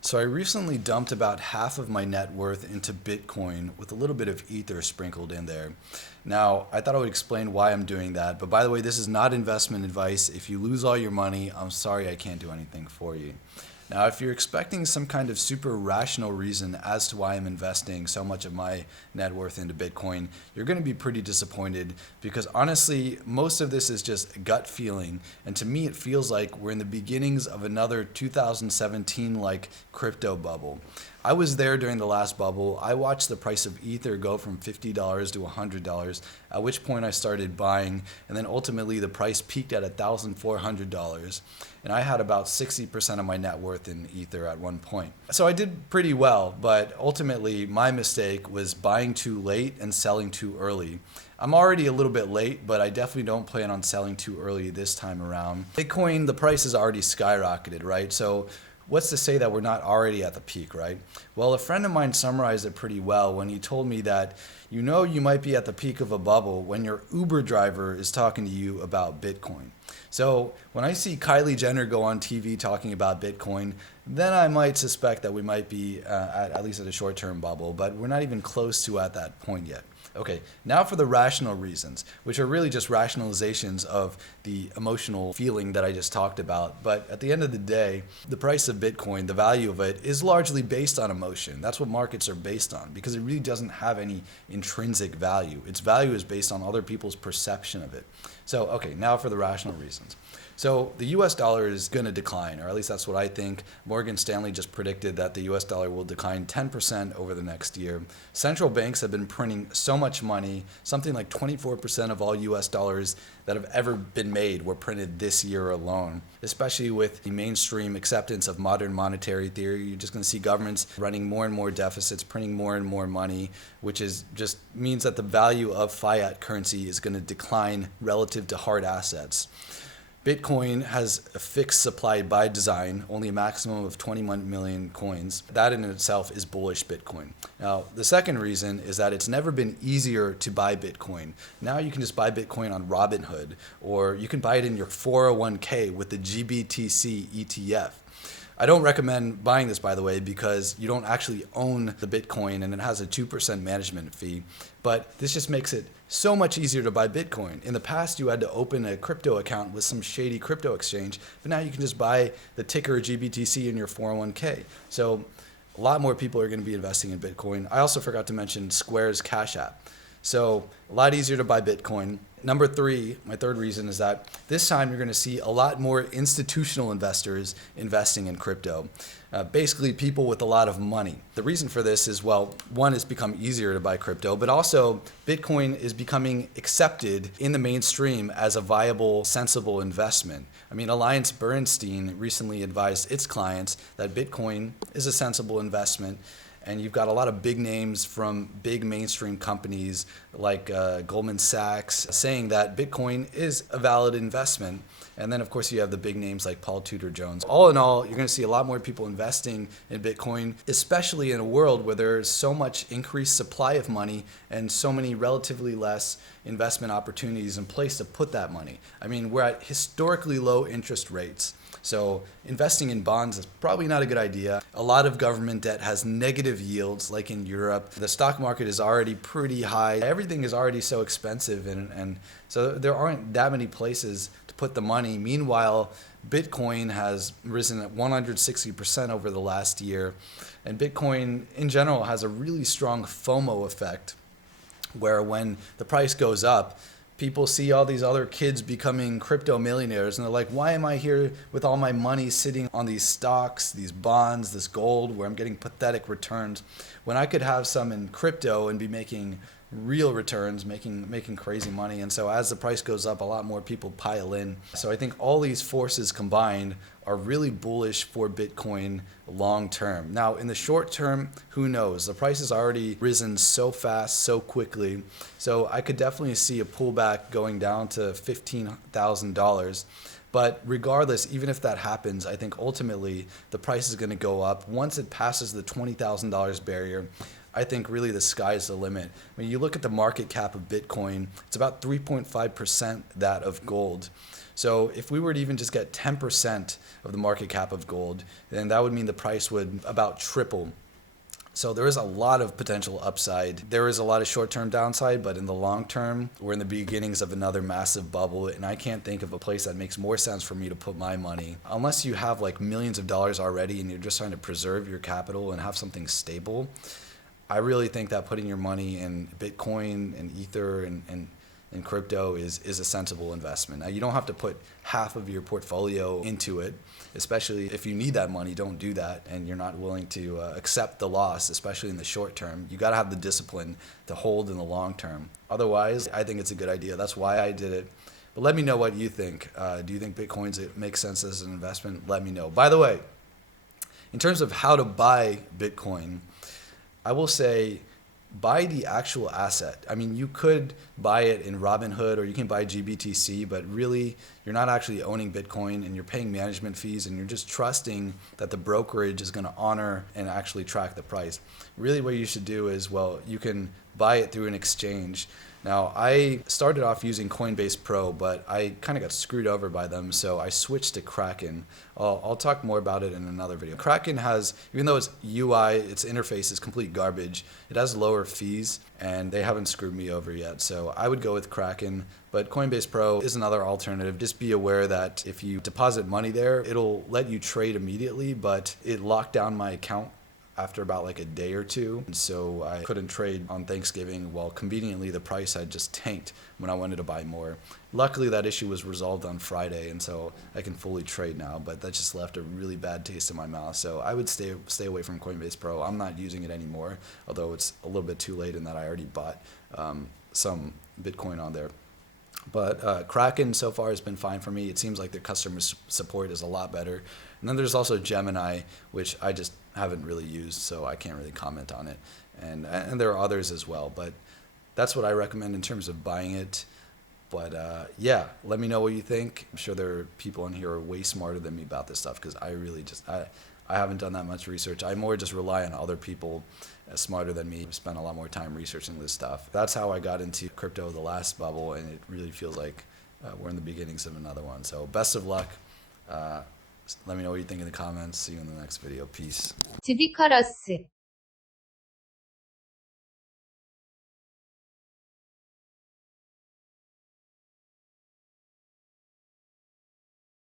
So I recently dumped about half of my net worth into Bitcoin with a little bit of Ether sprinkled in there. Now, I thought I would explain why I'm doing that, but by the way, this is not investment advice. If you lose all your money, I'm sorry I can't do anything for you. Now, if you're expecting some kind of super rational reason as to why I'm investing so much of my net worth into Bitcoin, you're going to be pretty disappointed because honestly, most of this is just gut feeling. And to me, it feels like we're in the beginnings of another 2017 like crypto bubble. I was there during the last bubble. I watched the price of Ether go from $50 to $100, at which point I started buying, and then ultimately the price peaked at $1,400. And I had about 60% of my net worth in Ether at one point. So I did pretty well, but ultimately my mistake was buying too late and selling too early. I'm already a little bit late, but I definitely don't plan on selling too early this time around. Bitcoin, the price has already skyrocketed, right? So what's to say that we're not already at the peak, right? Well, a friend of mine summarized it pretty well when he told me that you know you might be at the peak of a bubble when your Uber driver is talking to you about Bitcoin. So when I see Kylie Jenner go on TV talking about Bitcoin, then I might suspect that we might be at least at a short-term bubble, but we're not even close to at that point yet. Okay, now for the rational reasons, which are really just rationalizations of the emotional feeling that I just talked about. But at the end of the day, the price of Bitcoin, the value of it, is largely based on emotion. That's what markets are based on because it really doesn't have any intrinsic value. Its value is based on other people's perception of it. So, okay, now for the rational reasons. So the US dollar is going to decline, or at least that's what I think. Morgan Stanley just predicted that the US dollar will decline 10% over the next year. Central banks have been printing so much money, something like 24% of all US dollars that have ever been made were printed this year alone. Especially with the mainstream acceptance of modern monetary theory, you're just going to see governments running more and more deficits, printing more and more money, which is just means that the value of fiat currency is going to decline relative to hard assets. Bitcoin has a fixed supply by design, only a maximum of 21 million coins. That in itself is bullish Bitcoin. Now, the second reason is that it's never been easier to buy Bitcoin. Now you can just buy Bitcoin on Robinhood, or you can buy it in your 401k with the GBTC ETF. I don't recommend buying this, by the way, because you don't actually own the Bitcoin and it has a 2% management fee. But this just makes it so much easier to buy Bitcoin. In the past, you had to open a crypto account with some shady crypto exchange, but now you can just buy the ticker GBTC in your 401k. So a lot more people are going to be investing in Bitcoin. I also forgot to mention Square's Cash App. So a lot easier to buy Bitcoin. Number three, my third reason is that this time you're going to see a lot more institutional investors investing in crypto. Basically people with a lot of money. The reason for this is, well, one, it's become easier to buy crypto, but also Bitcoin is becoming accepted in the mainstream as a viable, sensible investment. I mean, Alliance Bernstein recently advised its clients that Bitcoin is a sensible investment. And you've got a lot of big names from big mainstream companies like Goldman Sachs saying that Bitcoin is a valid investment. And then, of course, you have the big names like Paul Tudor Jones. All in all, you're going to see a lot more people investing in Bitcoin, especially in a world where there's so much increased supply of money and so many relatively less investment opportunities in place to put that money. I mean, we're at historically low interest rates. So investing in bonds is probably not a good idea. A lot of government debt has negative yields, like in Europe. The stock market is already pretty high. Everything is already so expensive, and so there aren't that many places to put the money. Meanwhile, Bitcoin has risen at 160% over the last year. And Bitcoin in general has a really strong FOMO effect, where when the price goes up, people see all these other kids becoming crypto millionaires and they're like, why am I here with all my money sitting on these stocks, these bonds, this gold where I'm getting pathetic returns when I could have some in crypto and be making real returns, making crazy money. And so as the price goes up, a lot more people pile in. So I think all these forces combined are really bullish for Bitcoin long term. Now, in the short term, who knows? The price has already risen so fast, so quickly. So I could definitely see a pullback going down to $15,000. But regardless, even if that happens, I think ultimately the price is going to go up. Once it passes the $20,000 barrier, I think really the sky's the limit. When you look at the market cap of Bitcoin, it's about 3.5% that of gold. So if we were to even just get 10% of the market cap of gold, then that would mean the price would about triple. So there is a lot of potential upside. There is a lot of short-term downside, but in the long term, we're in the beginnings of another massive bubble, and I can't think of a place that makes more sense for me to put my money. Unless you have like millions of dollars already and you're just trying to preserve your capital and have something stable, I really think that putting your money in Bitcoin and Ether and crypto is a sensible investment. Now, you don't have to put half of your portfolio into it, especially if you need that money. Don't do that, and you're not willing to accept the loss, especially in the short term. You got to have the discipline to hold in the long term. Otherwise, I think it's a good idea. That's why I did it. But let me know what you think. Do you think Bitcoin's makes sense as an investment? Let me know. By the way, in terms of how to buy Bitcoin, I will say buy the actual asset. I mean, you could buy it in Robinhood or you can buy GBTC, but really you're not actually owning Bitcoin and you're paying management fees and you're just trusting that the brokerage is going to honor and actually track the price. Really what you should do is, well, you can buy it through an exchange. Now, I started off using Coinbase Pro, but I kind of got screwed over by them, so I switched to Kraken. I'll talk more about it in another video. Kraken has, even though its UI, its interface is complete garbage, it has lower fees, and they haven't screwed me over yet. So I would go with Kraken, but Coinbase Pro is another alternative. Just be aware that if you deposit money there, it'll let you trade immediately, but it locked down my account after about like a day or two. And so I couldn't trade on Thanksgiving. Well, conveniently, the price had just tanked when I wanted to buy more. Luckily, that issue was resolved on Friday, and so I can fully trade now, but that just left a really bad taste in my mouth. So I would stay away from Coinbase Pro. I'm not using it anymore, although it's a little bit too late in that I already bought some Bitcoin on there. But Kraken so far has been fine for me. It seems like their customer support is a lot better. And then there's also Gemini, which I just haven't really used, so I can't really comment on it. And there are others as well, but that's what I recommend in terms of buying it. But yeah, let me know what you think. I'm sure there are people in here who are way smarter than me about this stuff because I really I haven't done that much research. I more just rely on other people smarter than me, spend a lot more time researching this stuff. That's how I got into crypto the last bubble, and it really feels like we're in the beginnings of another one. So best of luck. Let me know what you think in the comments. See you in the next video. Peace. 지디카라스